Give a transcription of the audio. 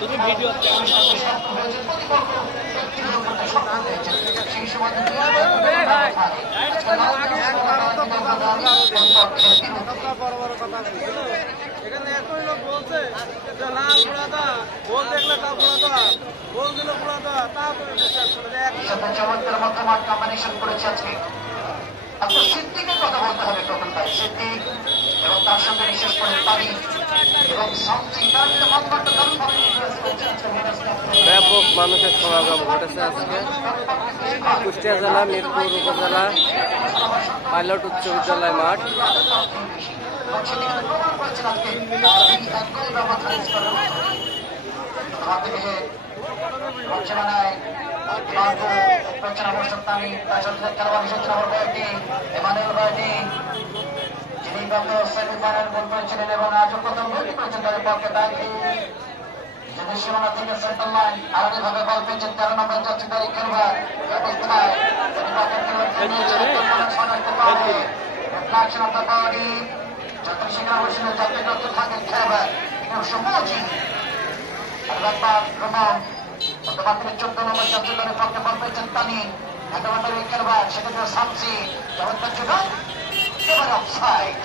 তুমি ভিডিও এখানে এতই লোক বলছে যে লাল ঘোড়াটা গোল দেখলে তা ঘোড়াটা গোল দিল ঘোড়াটা তারপরে বিশ্বাস করে চমৎকার মধ্যে মাঠ কম্বিনেশন করেছে আজকে। আচ্ছা, সিদ্দিকের কথা বলতে হবে টোটাল ভাই, সিদ্দিক এবং তার সঙ্গে বিশেষ করে পানি এবং সামথিং তার একটা মাত্র ব্যাপক মানুষের সমাগম ঘটেছে আজকে কুষ্টিয়া জেলা মিরপুর উপজেলা পাইলট উচ্চ বিদ্যালয় মাঠ। যিনি গত সেমিফাইনাল গোল করেছিলেন এবং আজও প্রথম গোলই করেছেন তাদের পক্ষে, তাই যদি সীমানা থেকে সেন্টার লাইন আলাদাভাবে বল পেয়েছেন 13 নম্বর যাত্রীদারি খেলোয়াড় অবস্থায় যাত্রীগ্রস্ত থাকেন খেলোয়াড় সহজই মাত্র 14 নম্বর যাত্রীদারের পক্ষে বল পেয়েছেন তানি খেলোয়াড়, সেক্ষেত্রে সামসি এবার অফসাইড।